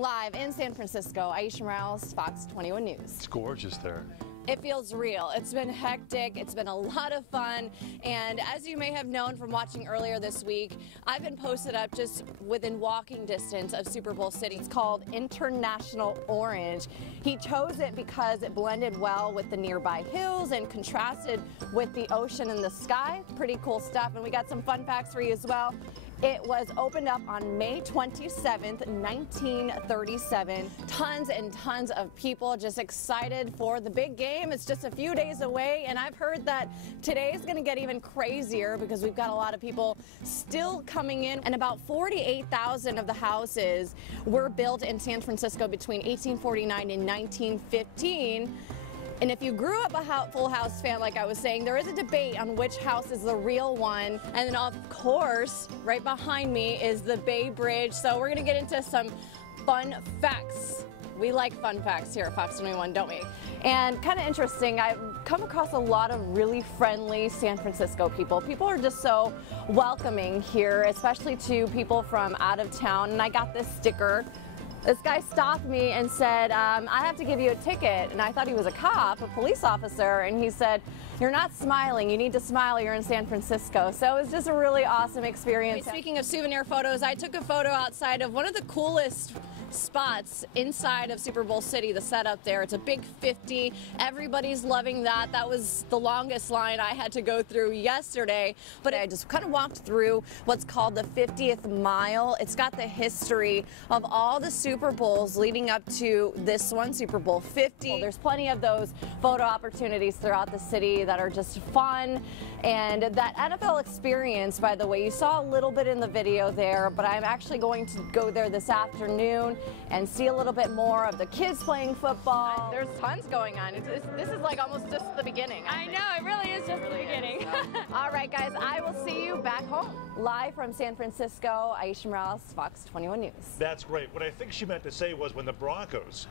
live in San Francisco, Aisha Morales, Fox 21 News. It's gorgeous there. It feels real. It's been hectic. It's been a lot of fun. And as you may have known from watching earlier this week, I've been posted up just within walking distance of Super Bowl City. It's called International Orange. He chose it because it blended well with the nearby hills and contrasted with the ocean and the sky. Pretty cool stuff. And we got some fun facts for you as well. It was opened up on May 27th, 1937. Tons and tons of people just excited for the big game. It's just a few days away, and I've heard that today is going to get even crazier because we've got a lot of people still coming in, and about 48,000 of the houses were built in San Francisco between 1849 and 1915. And if you grew up a Full House fan, like I was saying, there is a debate on which house is the real one. And then, of course, right behind me is the Bay Bridge. So we're going to get into some fun facts. We like fun facts here at Fox 21, don't we? And kind of interesting, I've come across a lot of really friendly San Francisco people. People are just so welcoming here, especially to people from out of town. And I got this sticker. This guy stopped me and said, I have to give you a ticket. And I thought he was a cop, a police officer. And he said, you're not smiling. You need to smile. You're in San Francisco. So it was just a really awesome experience. Speaking of souvenir photos, I took a photo outside of one of the coolest spots inside of Super Bowl City, the setup there. It's a big 50. Everybody's loving that. That was the longest line I had to go through yesterday. But I just kind of walked through what's called the 50th mile. It's got the history of all the Super Bowls leading up to this one, Super Bowl 50. Well, there's plenty of those photo opportunities throughout the city that are just fun. And that NFL experience, by the way, you saw a little bit in the video there, but I'm actually going to go there this afternoon and see a little bit more of the kids playing football. There's tons going on. This is like almost just the beginning. I know, it really is just the beginning. All right, guys, I will see you back home. Live from San Francisco, Aisha Morales, Fox 21 News. That's great. What I think she meant to say was when the Broncos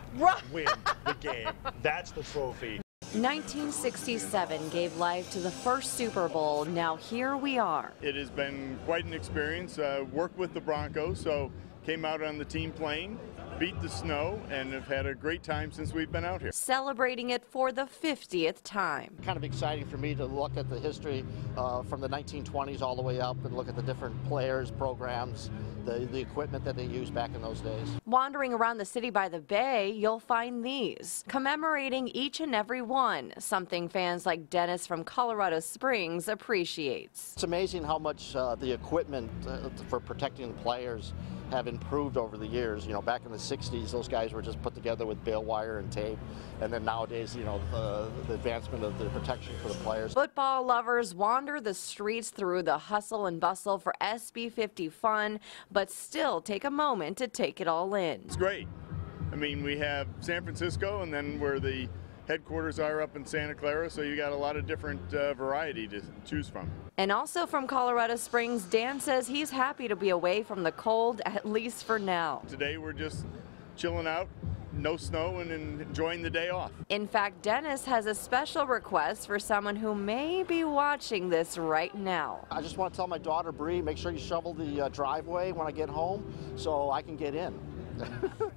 win the game, that's the trophy. 1967 gave life to the first Super Bowl. Now here we are. It has been quite an experience. Worked with the Broncos, so came out on the team plane, beat the snow, and have had a great time since we've been out here. Celebrating it for the 50th time. Kind of exciting for me to look at the history from the 1920s all the way up and look at the different players, programs, the equipment that they used back in those days. Wandering around the city by the bay, you'll find these, commemorating each and every one, something fans like Dennis from Colorado Springs appreciates. It's amazing how much the equipment for protecting the players have improved over the years. You know, back in the 60s, those guys were just put together with bale wire and tape. And then nowadays, you know, the advancement of the protection for the players. Football lovers wander the streets through the hustle and bustle for SB50 fun, but still take a moment to take it all in. It's great. I mean, we have San Francisco, and then where the headquarters are up in Santa Clara, so you got a lot of different variety to choose from. And also from Colorado Springs, Dan says he's happy to be away from the cold, at least for now. Today we're just chilling out, no snow, and enjoying the day off. In fact, Dennis has a special request for someone who may be watching this right now. I just want to tell my daughter, Bree, make sure you shovel the driveway when I get home so I can get in.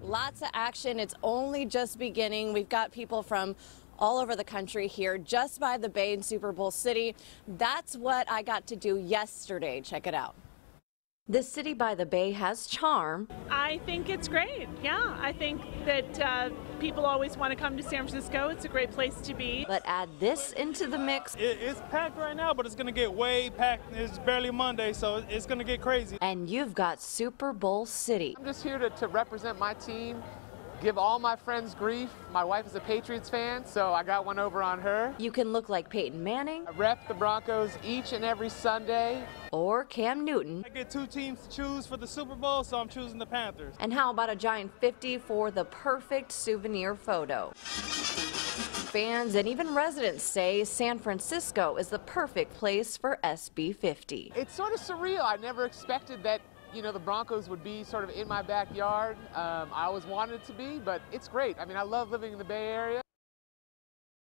Lots of action. It's only just beginning. We've got people from all over the country here just by the bay in Super Bowl City. That's what I got to do yesterday. Check it out. The city by the bay has charm. I think it's great. Yeah, I think that people always want to come to San Francisco. It's a great place to be. But add this into the mix. It's packed right now, but it's going to get way packed. It's barely Monday, so it's going to get crazy. And you've got Super Bowl City. I'm just here to represent my team, give all my friends grief. My wife is a Patriots fan, so I got one over on her. You can look like Peyton Manning. I rep the Broncos each and every Sunday. Or Cam Newton. I get two teams to choose for the Super Bowl, so I'm choosing the Panthers. And how about a giant 50 for the perfect souvenir photo? Fans and even residents say San Francisco is the perfect place for SB50. It's sort of surreal. I never expected that, you know, the Broncos would be sort of in my backyard. I always wanted it to be, but it's great. I mean, I love living in the Bay Area.